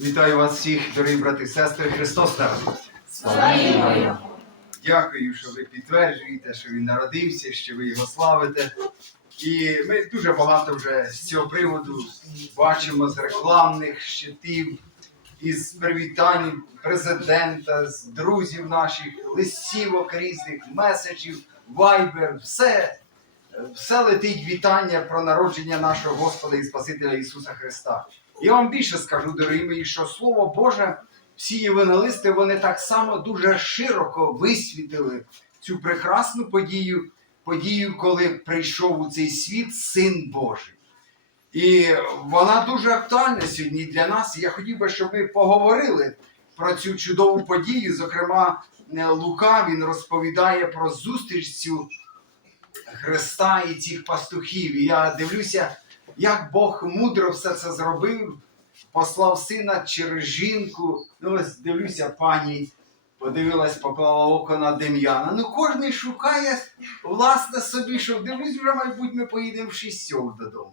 Вітаю вас всіх, дорогі брати і сестри. Христос народився. Дякую, що ви підтверджуєте, що він народився, що ви його славите. І ми дуже багато вже з цього приводу бачимо з рекламних щитів, із привітань президента, з друзів наших, листівок різних, меседжів, вайбер, все, все летить вітання про народження нашого Господа і Спасителя Ісуса Христа. Я вам більше скажу, дорогі мої, що Слово Боже, всі євангелисти, вони так само дуже широко висвітили цю прекрасну подію, подію, коли прийшов у цей світ Син Божий. І вона дуже актуальна сьогодні для нас. Я хотів би, щоб ми поговорили про цю чудову подію. Зокрема, е, Лука він розповідає про зустріч цю Христа і цих пастухів. І я дивлюся, як Бог мудро все це зробив, послав сина через жінку. Ну, ось дивлюся, пані подивилась, поклала око на Дем'яна. Ну, кожен шукає власне собі, що дивлюсь, вже, мабуть, ми поїдемо в шістьох додому.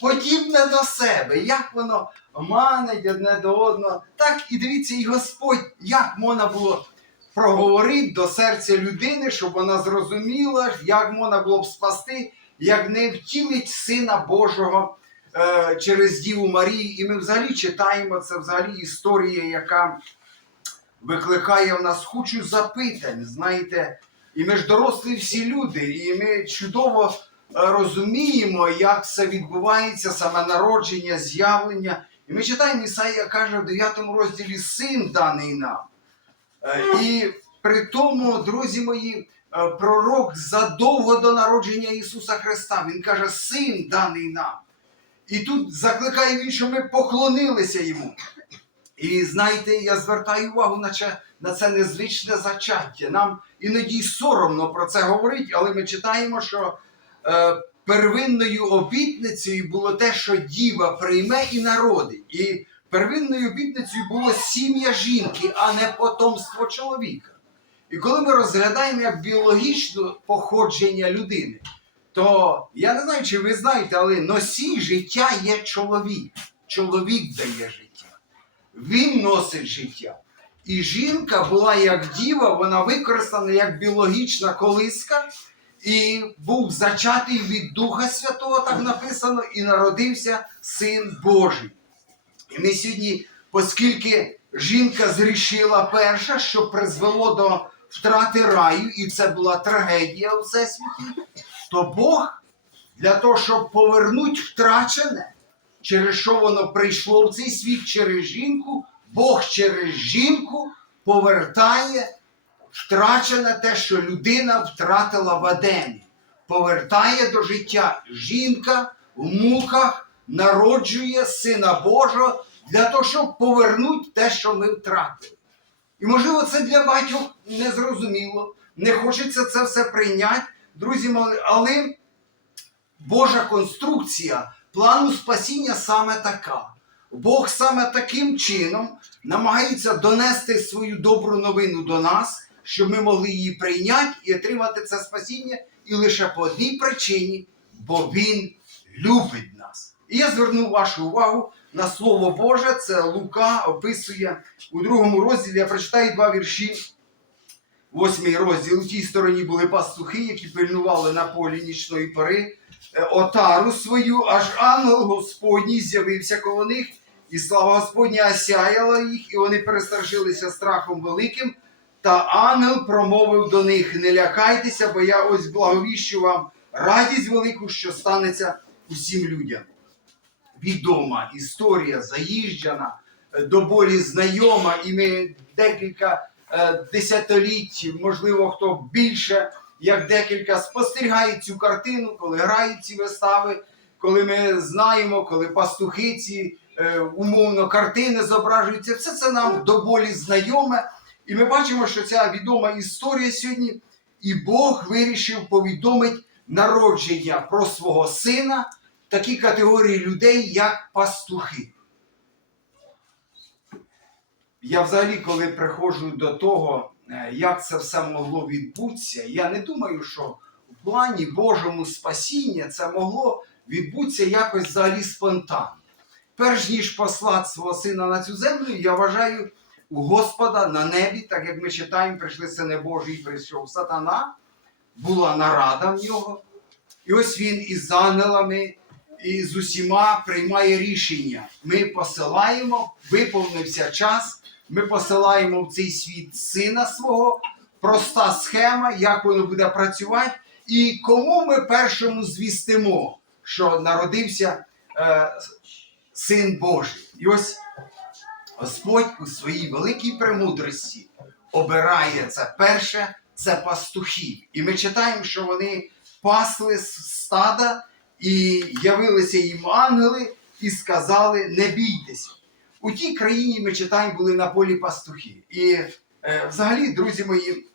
Подібне до себе, як воно манить одне до одного. Так і дивіться, і Господь, як можна було проговорити до серця людини, щоб вона зрозуміла, як можна було б спасти, як не втілить Сина Божого е, через Діву Марії. І ми взагалі читаємо це взагалі історія, яка викликає в нас кучу запитань. Знаєте, і ми ж дорослі всі люди, і ми чудово е, розуміємо, як це відбувається, саме народження, з'явлення. І ми читаємо, Ісаїя каже в 9 розділі син даний нам. Е, І при тому, друзі мої, пророк задовго до народження Ісуса Христа, Він каже, син даний нам. І тут закликає він, щоб ми поклонилися йому. І знаєте, я звертаю увагу на це, незвичне зачаття. Нам іноді соромно про це говорити, але ми читаємо, що е, первинною обітницею було те, що діва прийме і народить. І первинною обітницею було сім'я жінки, а не потомство чоловіка. І коли ми розглядаємо як біологічне походження людини, то я не знаю, чи ви знаєте, але носій життя є чоловік. Чоловік дає життя. Він носить життя. І жінка була як діва, вона використана як біологічна колиска, і був зачатий від Духа Святого, так написано, і народився Син Божий. І ми сьогодні, оскільки жінка зрішила перша, що призвело до втрати раю, і це була трагедія у всесвіті, то Бог для того, щоб повернути втрачене, через що воно прийшло в цей світ через жінку, Бог через жінку повертає втрачене те, що людина втратила в Адемі. Повертає до життя жінка в муках народжує Сина Божого для того, щоб повернути те, що ми втратили. І можливо, це для багатьох незрозуміло, не хочеться це все прийняти, друзі мої, але Божа конструкція плану спасіння саме така. Бог саме таким чином намагається донести свою добру новину до нас, щоб ми могли її прийняти і отримати це спасіння, і лише по одній причині, бо Він любить нас. І я звернув вашу увагу на Слово Боже, це Лука описує у другому розділі. Я прочитаю два вірші. Восьмий розділ. У тій стороні були пастухи, які пильнували на полі нічної пори е, отару свою, аж ангел Господній з'явився коло них, і слава Господня осяяла їх, і вони перестражилися страхом великим. Та ангел промовив до них: Не лякайтеся, бо я ось благовіщу вам радість велику, що станеться усім людям. Відома історія заїжджана, е, до болі знайома, і ми декілька е, десятиліть, можливо, хто більше, як декілька, спостерігає цю картину, коли грають ці вистави, коли ми знаємо, коли пастухи ці е, умовно картини зображуються. Все це нам до болі знайоме. І ми бачимо, що ця відома історія сьогодні, і Бог вирішив повідомити народження про свого сина такі категорії людей, як пастухи. Я взагалі, коли приходжу до того, е, як це все могло відбутися, я не думаю, що в плані Божому спасіння це могло відбутися якось взагалі спонтанно. перш ніж послати свого сина на цю землю, я вважаю, у Господа на небі, так як ми читаємо, прийшли сини Божі, прийшов сатана, була нарада в нього. І ось він із ангелами, і з усіма приймає рішення. Ми посилаємо, виповнився час, ми посилаємо в цей світ сина свого, проста схема, як воно буде працювати, і кому ми першому звістимо, що народився е, син Божий. І ось Господь у своїй великій премудрості обирає це перше, це пастухів. І ми читаємо, що вони пасли стада, і явилися їм ангели і сказали: не бійтеся. У тій країні ми читаємо, були на полі пастухи. І е, взагалі, друзі мої,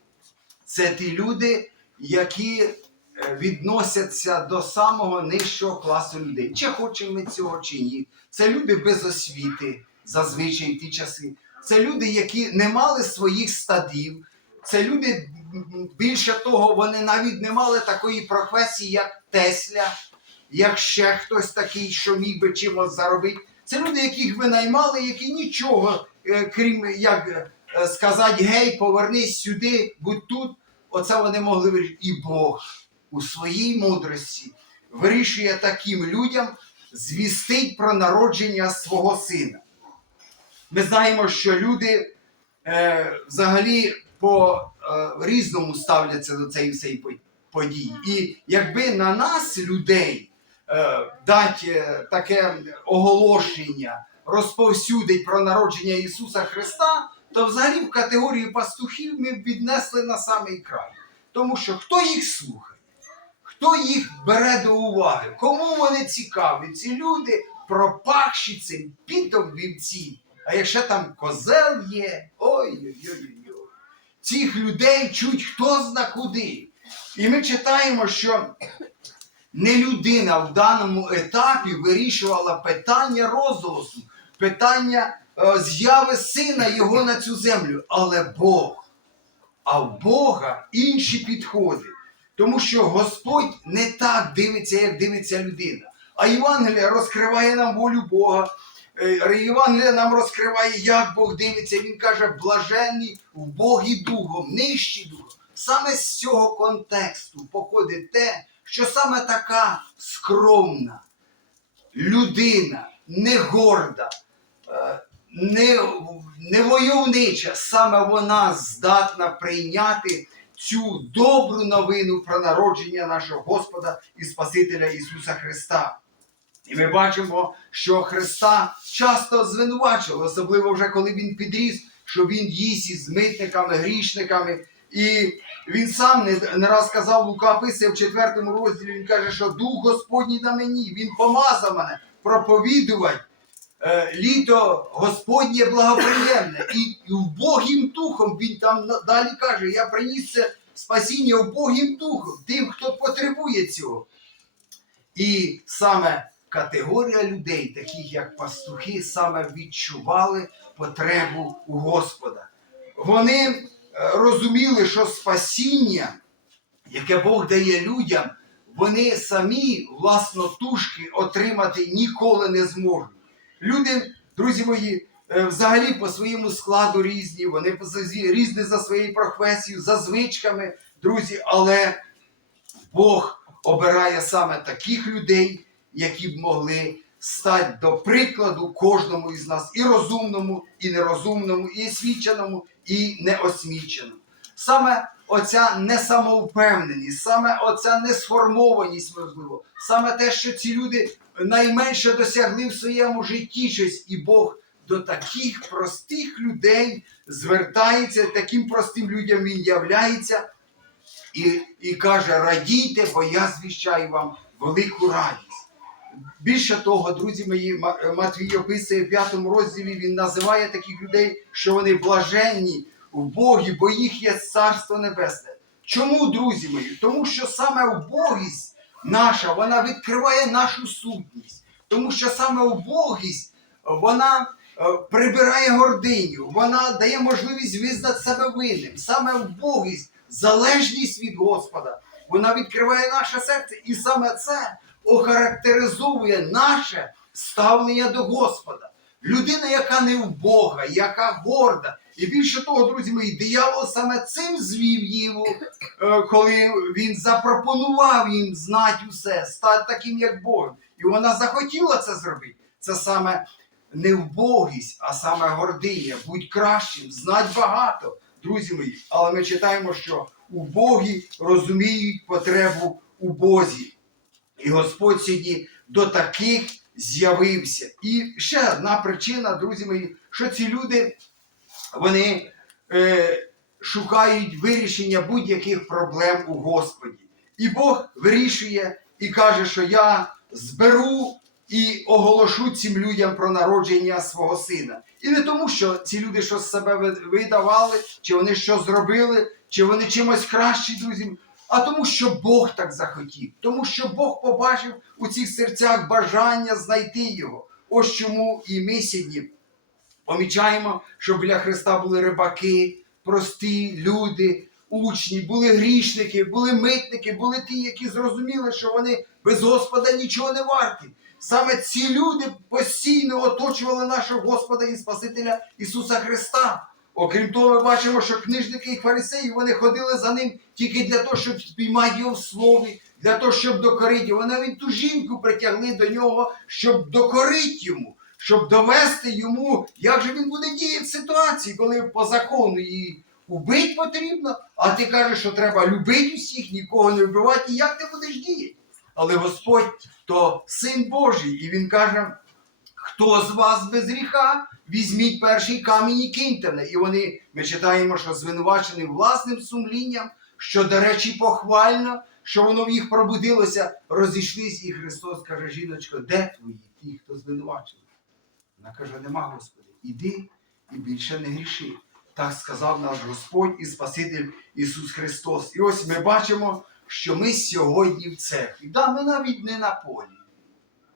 це ті люди, які е, відносяться до самого нижчого класу людей. Чи хочемо ми цього, чи ні. Це люди без освіти, зазвичай в ті часи. Це люди, які не мали своїх стадів. Це люди, більше того, вони навіть не мали такої професії, як Тесля, як ще хтось такий, що міг би чимось заробити. Це люди, яких ви наймали, які нічого, е, крім як е, сказати, гей, повернись сюди, будь тут. Оце вони могли вирішити. І Бог у своїй мудрості вирішує таким людям звістить про народження свого сина. Ми знаємо, що люди е, взагалі по е, різному ставляться до цієї всієї події. І якби на нас, людей, е, дати е, таке оголошення, розповсюдить про народження Ісуса Христа, то взагалі в категорію пастухів ми віднесли на самий край. Тому що хто їх слухає? Хто їх бере до уваги? Кому вони цікаві? Ці люди пропахші цим пітом вівці. А якщо там козел є, ой-ой-ой. Цих людей чуть хто зна куди. І ми читаємо, що не людина в даному етапі вирішувала питання розголосу, питання е, зяви сина його на цю землю, але Бог. А в Бога інші підходи. Тому що Господь не так дивиться, як дивиться людина. А Євангелія розкриває нам волю Бога. Е, Євангелія нам розкриває, як Бог дивиться. Він каже, блаженні в Богі духом, нижчі духом. Саме з цього контексту походить те, що саме така скромна людина, не горда, е, не, не войовнича, саме вона здатна прийняти цю добру новину про народження нашого Господа і Спасителя Ісуса Христа. І ми бачимо, що Христа часто звинувачували, особливо вже коли він підріс, що він їсть із митниками, грішниками. І він сам не, не раз казав, Лука писає в четвертому розділі, він каже, що Дух Господній на мені, він помазав мене проповідувати е, літо Господнє благоприємне. І, Богім духом він там далі каже: я приніс це спасіння Богім духом, тим, хто потребує цього. І саме категорія людей, таких як пастухи, саме відчували потребу у Господа. Вони розуміли, що спасіння, яке Бог дає людям, вони самі власнотужки отримати ніколи не зможуть. Люди, друзі мої, е, взагалі по своєму складу різні, вони різні за своєю професією, за звичками, друзі, але Бог обирає саме таких людей, які б могли стати до прикладу кожному із нас, і розумному, і нерозумному, і освіченому, і неосвіченому. Саме оця несамовпевненість, саме оця несформованість, можливо, саме те, що ці люди найменше досягли в своєму житті щось, і Бог до таких простих людей звертається, таким простим людям він являється і, і каже: радійте, бо я звіщаю вам велику радість. Більше того, друзі мої, Ма- Матвій описує в п'ятому розділі, він називає таких людей, що вони блаженні в Богі, бо їх є Царство Небесне. Чому, друзі мої? Тому що саме убогість наша, вона відкриває нашу сутність. Тому що саме убогість, вона е, прибирає гординю, вона дає можливість визнати себе винним. Саме убогість, залежність від Господа, вона відкриває наше серце, і саме це охарактеризовує наше ставлення до Господа. Людина, яка не в Бога, яка горда. І більше того, друзі мої, диявол саме цим звів Єву, е, коли він запропонував їм знати усе, стати таким, як Бог. І вона захотіла це зробити. Це саме не вбогість, а саме гординя. Будь кращим, знать багато, друзі мої. Але ми читаємо, що убогі розуміють потребу у Бозі. І Господь сьогодні до таких з'явився. І ще одна причина, друзі мої, що ці люди вони е, шукають вирішення будь-яких проблем у Господі. І Бог вирішує і каже, що я зберу і оголошу цим людям про народження свого сина. І не тому, що ці люди щось себе видавали, чи вони щось зробили, чи вони чимось кращі, друзі, а тому, що Бог так захотів, тому що Бог побачив у цих серцях бажання знайти його. Ось чому і ми сьогодні помічаємо, що біля Христа були рибаки, прості люди, учні, були грішники, були митники, були ті, які зрозуміли, що вони без Господа нічого не варті. Саме ці люди постійно оточували нашого Господа і Спасителя Ісуса Христа. Окрім того, ми бачимо, що книжники і фарисеї вони ходили за ним тільки для того, щоб спіймати його в слові, для того, щоб докорити. Вони навіть ту жінку притягли до нього, щоб докорити йому, щоб довести йому, як же він буде діяти в ситуації, коли по закону її убити потрібно, а ти кажеш, що треба любити усіх, нікого не вбивати, і як ти будеш діяти? Але Господь то син Божий, і він каже: хто з вас без гріха, візьміть перший камінь і киньте. на». І вони, ми читаємо, що звинувачені власним сумлінням, що, до речі, похвально, що воно в їх пробудилося, розійшлись, і Христос каже, жіночко, де твої, ті, хто звинувачений? Вона каже, нема Господи, іди і більше не гріши. Так сказав наш Господь і Спаситель Ісус Христос. І ось ми бачимо, що ми сьогодні в церкві. Да, ми навіть не на полі.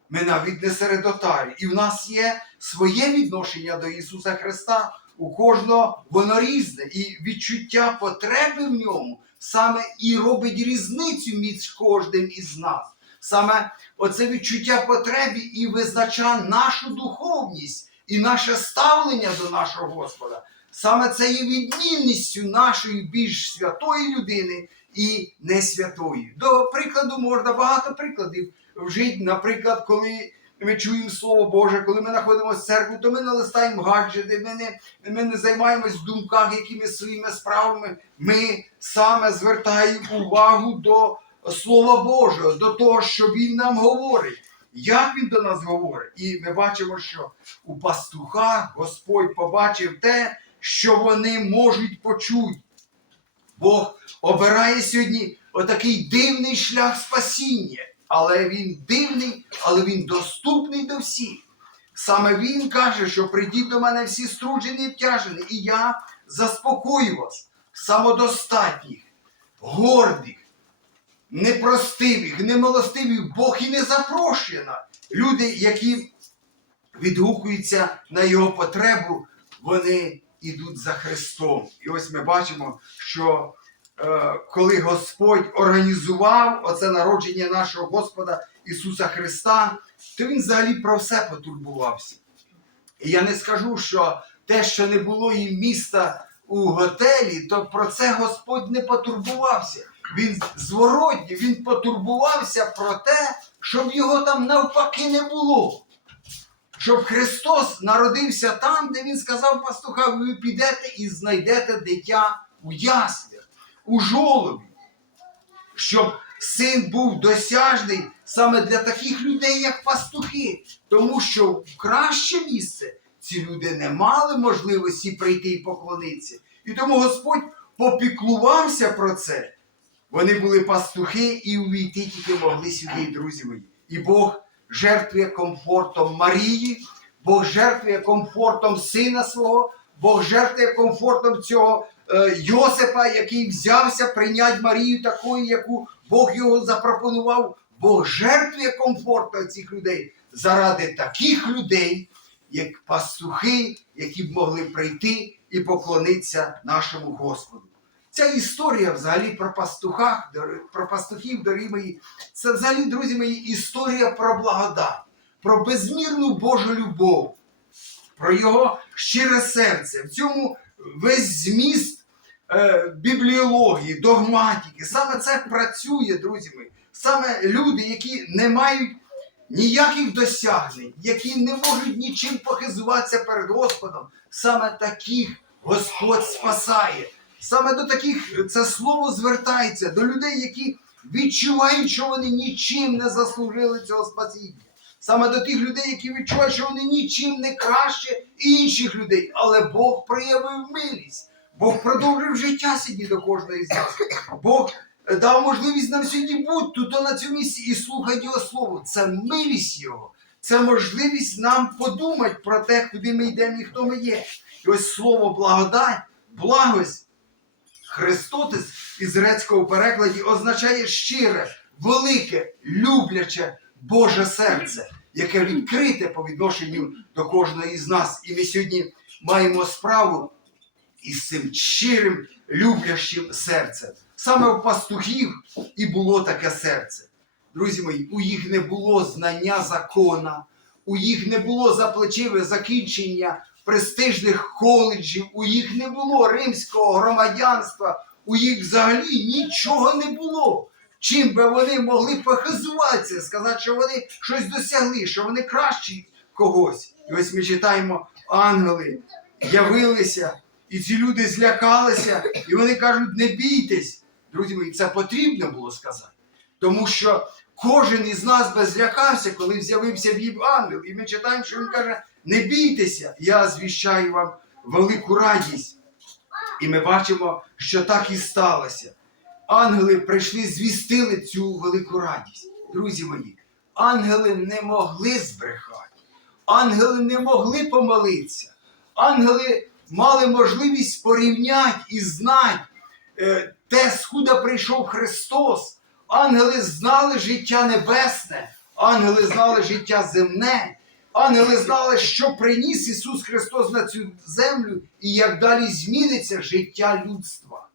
Ми навіть не серед отарі. І в нас є своє відношення до Ісуса Христа. У кожного воно різне. І відчуття потреби в ньому саме і робить різницю між кожним із нас. Саме оце відчуття потреби і визначає нашу духовність і наше ставлення до нашого Господа. Саме це є відмінністю нашої більш святої людини і несвятої. До прикладу можна багато прикладів вжити. Наприклад, коли ми чуємо Слово Боже, коли ми знаходимося в церкві, то ми не листаємо гаджети, ми не, ми не займаємось в думках якимись своїми справами. Ми саме звертаємо увагу до Слова Божого, до того, що Він нам говорить. Як він до нас говорить? І ми бачимо, що у пастухах Господь побачив те, що вони можуть почути. Бог обирає сьогодні отакий дивний шлях спасіння. Але він дивний, але він доступний до всіх. Саме він каже, що прийдіть до мене всі струджені і втяжені, і я заспокою вас, самодостатніх, гордих, непростивих, немилостивих, Бог і не запрошує нас. Люди, які відгукуються на його потребу, вони йдуть за Христом. І ось ми бачимо, що е, коли Господь організував оце народження нашого Господа Ісуса Христа, то Він взагалі про все потурбувався. І я не скажу, що те, що не було і міста у готелі, то про це Господь не потурбувався. Він зворотній, він потурбувався про те, щоб його там навпаки не було. Щоб Христос народився там, де Він сказав пастухам, ви підете і знайдете дитя у яслях, у жолобі. Щоб син був досяжний саме для таких людей, як пастухи. Тому що в краще місце ці люди не мали можливості прийти і поклонитися. І тому Господь попіклувався про це. Вони були пастухи і увійти тільки могли сюди, друзі мої. І Бог жертвує комфортом Марії, Бог жертвує комфортом сина свого, Бог жертвує комфортом цього е, Йосипа, який взявся прийняти Марію такою, яку Бог його запропонував. Бог жертвує комфортом цих людей заради таких людей, як пастухи, які б могли прийти і поклонитися нашому Господу. Ця історія взагалі про пастухах, про пастухів, дорогі мої, це взагалі, друзі мої, історія про благодать. про безмірну Божу любов, про його щире серце. В цьому весь зміст е, бібліології, догматики. Саме це працює, друзі мої. Саме люди, які не мають ніяких досягнень, які не можуть нічим похизуватися перед Господом, саме таких Господь спасає. Саме до таких це слово звертається до людей, які відчувають, що вони нічим не заслужили цього спасіння. Саме до тих людей, які відчувають, що вони нічим не краще інших людей. Але Бог проявив милість. Бог продовжив життя сьогодні до кожної з нас. Бог е, дав можливість нам сьогодні бути тут на цьому місці і слухати Його слово. Це милість Його. Це можливість нам подумати про те, куди ми йдемо і хто ми є. І ось слово благодать, благость, Христотис із грецького перекладі означає щире, велике, любляче Боже серце, яке відкрите по відношенню до кожної з нас. І ми сьогодні маємо справу із цим щирим, люблячим серцем. Саме у пастухів і було таке серце. Друзі мої, у їх не було знання закона, у їх не було за плечиме закінчення престижних коледжів, у їх не було римського громадянства, у їх взагалі нічого не було. Чим би вони могли похизуватися, сказати, що вони щось досягли, що вони кращі когось. І ось ми читаємо, ангели явилися, і ці люди злякалися, і вони кажуть, не бійтесь. Друзі мої, це потрібно було сказати. Тому що кожен із нас би злякався, коли з'явився в ангел. І ми читаємо, що він каже: не бійтеся, я звіщаю вам велику радість. І ми бачимо, що так і сталося. Ангели прийшли, звістили цю велику радість. Друзі мої, ангели не могли збрехати, ангели не могли помолитися. Ангели мали можливість порівняти і знати е, те, скуда прийшов Христос. Ангели знали життя небесне, ангели знали життя земне, ангели знали, що приніс Ісус Христос на цю землю і як далі зміниться життя людства.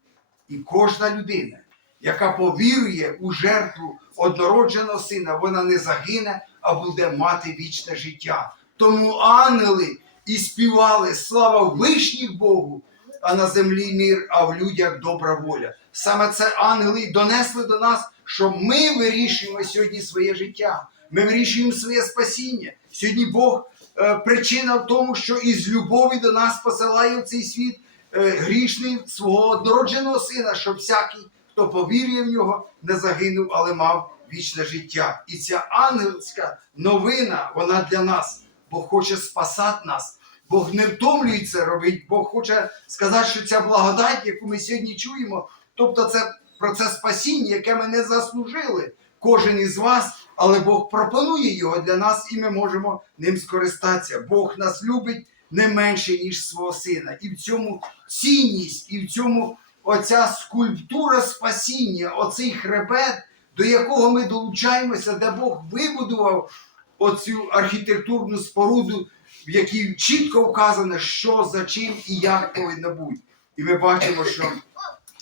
І кожна людина, яка повірує у жертву однородженого сина, вона не загине, а буде мати вічне життя. Тому ангели і співали слава вишніх Богу, а на землі мир, а в людях добра воля. Саме це ангели донесли до нас, що ми вирішуємо сьогодні своє життя. Ми вирішуємо своє спасіння. Сьогодні Бог е, причина в тому, що із любові до нас посилає в цей світ е, грішний свого однородженого сина, щоб всякий, хто повірює в нього, не загинув, але мав вічне життя. І ця ангельська новина, вона для нас. Бог хоче спасати нас. Бог не втомлюється робити, Бог хоче сказати, що ця благодать, яку ми сьогодні чуємо, тобто це про це спасіння, яке ми не заслужили, кожен із вас, але Бог пропонує його для нас, і ми можемо ним скористатися. Бог нас любить не менше, ніж свого сина. І в цьому цінність, і в цьому оця скульптура спасіння, оцей хребет, до якого ми долучаємося, де Бог вибудував оцю архітектурну споруду, в якій чітко вказано, що за чим і як повинно бути. І ми бачимо, що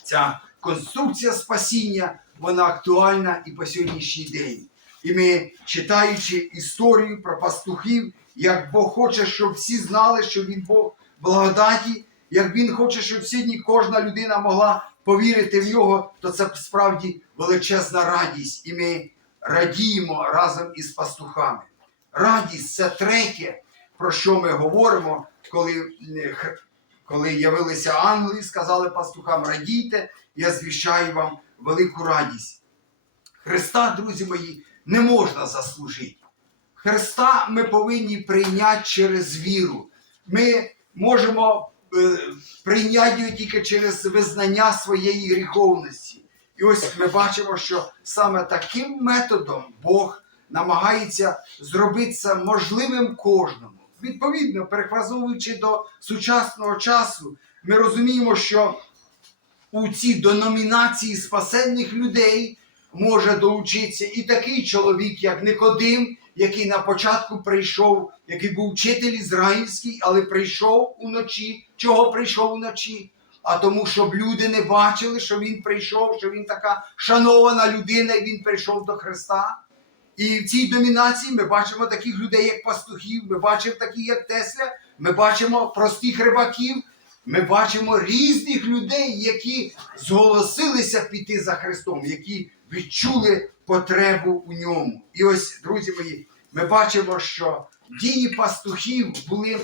ця конструкція спасіння, вона актуальна і по сьогоднішній день. І ми, читаючи історію про пастухів, як Бог хоче, щоб всі знали, що Він Бог благодаті, як Він хоче, щоб сьогодні кожна людина могла повірити в нього, то це справді величезна радість. І ми радіємо разом із пастухами. Радість це третє, про що ми говоримо, коли, е, коли явилися ангели, сказали пастухам, радійте, я звіщаю вам велику радість. Христа, друзі мої, не можна заслужити. Христа ми повинні прийняти через віру. Ми можемо е, прийняти його тільки через визнання своєї гріховності. І ось ми бачимо, що саме таким методом Бог намагається зробити це можливим кожному. Відповідно, перефразовуючи до сучасного часу, ми розуміємо, що у ці деномінації спасенних людей може долучитися і такий чоловік, як Никодим, який на початку прийшов, який був вчитель ізраїльський, але прийшов уночі. Чого прийшов уночі? А тому, щоб люди не бачили, що він прийшов, що він така шанована людина, і він прийшов до Христа. І в цій домінації ми бачимо таких людей, як пастухів, ми бачимо таких, як Тесля, ми бачимо простих рибаків, ми бачимо різних людей, які зголосилися піти за Христом, які відчули потребу у ньому. І ось, друзі мої, ми бачимо, що дії пастухів були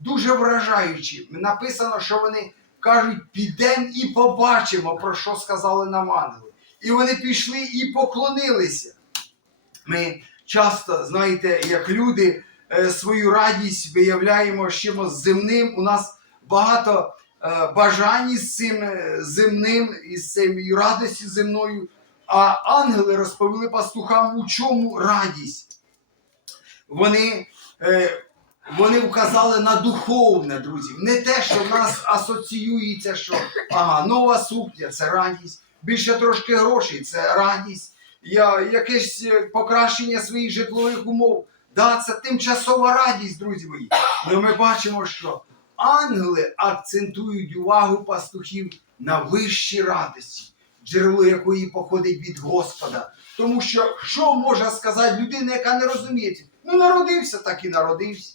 дуже вражаючі. Написано, що вони кажуть, підемо і побачимо, про що сказали нам ангели. І вони пішли і поклонилися. Ми часто, знаєте, як люди е, свою радість виявляємо чимось земним. У нас багато е, бажань із цим е, земним, із цією радістю земною. А ангели розповіли пастухам, у чому радість. Вони, е, вони вказали на духовне, друзі. Не те, що в нас асоціюється, що ага, нова сукня це радість, більше трошки грошей це радість, я, якесь покращення своїх житлових умов. Да, це тимчасова радість, друзі мої. Але ми бачимо, що ангели акцентують увагу пастухів на вищій радості, джерело якої походить від Господа. Тому що що може сказати людина, яка не розуміє? Ну, народився, так і народився.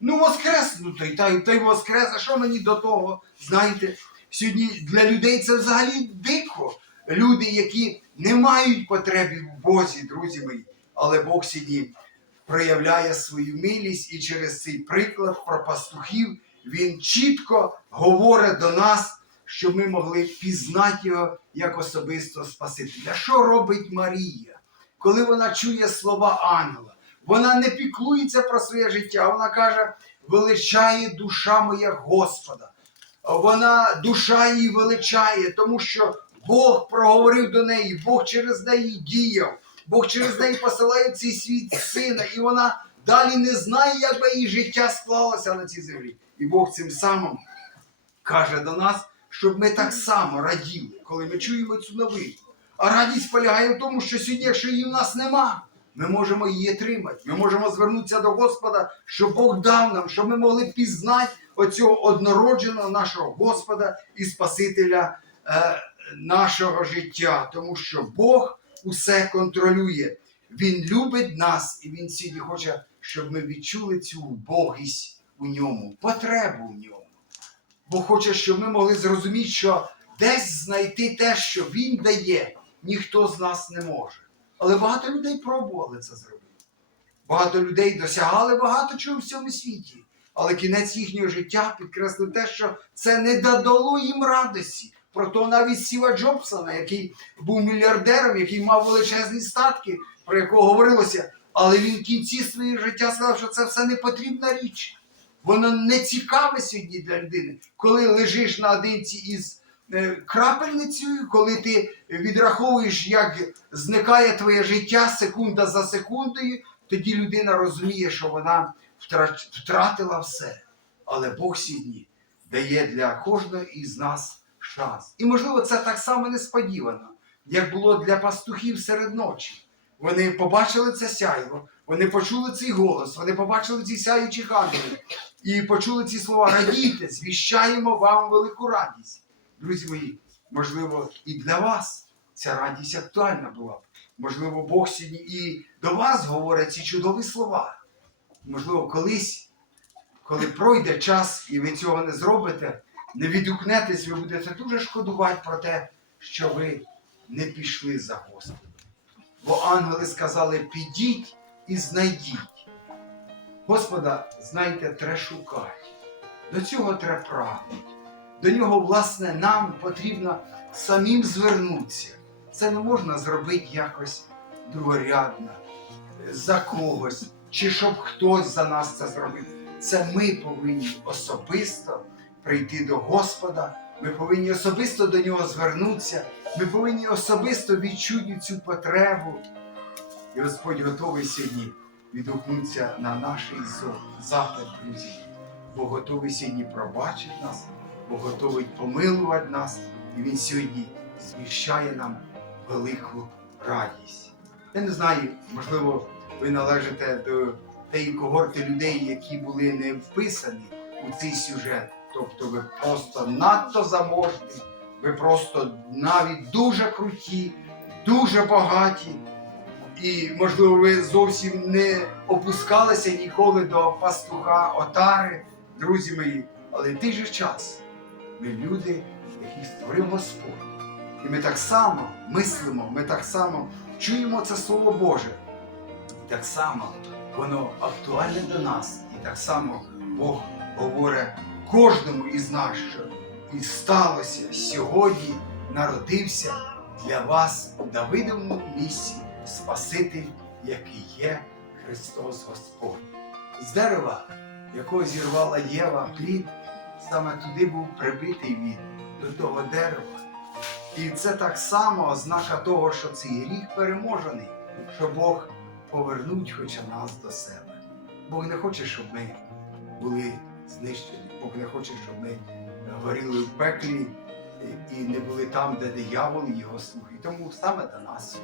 Ну, воскрес, ну той, той, той воскрес, а що мені до того? Знаєте, сьогодні для людей це взагалі дико. Люди, які не мають потреби в Бозі, друзі мої. Але Бог сьогодні проявляє свою милість і через цей приклад про пастухів він чітко говорить до нас, щоб ми могли пізнати його як особисто Спасителя. Що робить Марія, коли вона чує слова ангела? Вона не піклується про своє життя, вона каже: величає душа моя Господа. Вона душа її величає, тому що Бог проговорив до неї, Бог через неї діяв, Бог через неї посилає цей світ сина, і вона далі не знає, як би її життя склалося на цій землі. І Бог цим самим каже до нас, щоб ми так само раділи, коли ми чуємо цю новину. А радість полягає в тому, що сьогодні, якщо її в нас нема, ми можемо її отримати. Ми можемо звернутися до Господа, щоб Бог дав нам, щоб ми могли пізнати оцього однородженого нашого Господа і Спасителя е, нашого життя. Тому що Бог усе контролює. Він любить нас, і Він сьогодні хоче, щоб ми відчули цю Богість у ньому, потребу в ньому. Бо хоче, щоб ми могли зрозуміти, що десь знайти те, що Він дає, ніхто з нас не може. Але багато людей пробували це зробити. Багато людей досягали багато чого в цьому світі. Але кінець їхнього життя підкреслив те, що це не додало їм радості. Про то навіть Сіва Джобсона, який був мільярдером, який мав величезні статки, про якого говорилося, але він в кінці свого життя сказав, що це все не потрібна річ. Воно не цікаве сьогодні для людини. Коли лежиш наодинці із е, крапельницею, коли ти відраховуєш, як зникає твоє життя секунда за секундою, тоді людина розуміє, що вона втратила все. Але Бог сьогодні дає для кожного із нас шанс. І, можливо, це так само несподівано, як було для пастухів серед ночі. Вони побачили це сяйво, вони почули цей голос, вони побачили ці сяючі ангели і почули ці слова радійте, звіщаємо вам велику радість. Друзі мої, можливо, і для вас ця радість актуальна була б. Можливо, Бог сьогодні і до вас говорить ці чудові слова. Можливо, колись, коли пройде час і ви цього не зробите, не відгукнетесь, ви будете дуже шкодувати про те, що ви не пішли за Господом. Бо ангели сказали: підіть і знайдіть. Господа, знаєте, треба шукати. До цього треба прагнути. До нього, власне, нам потрібно самим звернутися. Це не можна зробити якось другорядно, за когось, чи щоб хтось за нас це зробив. Це ми повинні особисто прийти до Господа, ми повинні особисто до нього звернутися, ми повинні особисто відчути цю потребу. І Господь готовий сьогодні відгукнутися на наш запит, друзі. Бо готовий сьогодні пробачити нас, бо готовий помилувати нас, і Він сьогодні звіщає нам велику радість. Я не знаю, можливо, ви належите до тієї когорти людей, які були не вписані у цей сюжет. Тобто ви просто надто заможні, ви просто навіть дуже круті, дуже багаті. і, можливо, ви зовсім не опускалися ніколи до пастуха отари, друзі мої. Але в той же час ми люди, які створив Господь. І ми так само мислимо, ми так само чуємо це Слово Боже. І так само воно актуальне до нас. І так само Бог говорить кожному із нас, що і сталося сьогодні, народився для вас у Давидовому місці Спаситель, який є Христос Господь. З дерева, якого зірвала Єва плід, саме туди був прибитий він до того дерева. І це так само ознака того, що цей гріх переможений, що Бог повернуть хоче нас до себе. Бог не хоче, щоб ми були знищені. Бог не хоче, щоб ми горіли в пеклі і- не були там, де диявол його слуги. Тому саме до нас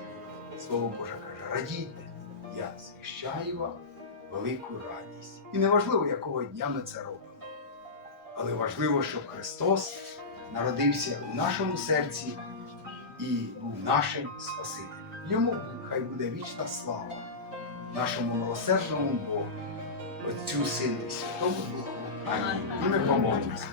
Слово Боже каже: радійте, я звіщаю вам велику радість. І неважливо, якого дня ми це робимо. Але важливо, щоб Христос народився у нашому серці і був нашим Спасителем. Йому хай буде вічна слава, нашому милосердному Богу, Отцю Сину і Святому Духу. Амінь. І ми помолимося.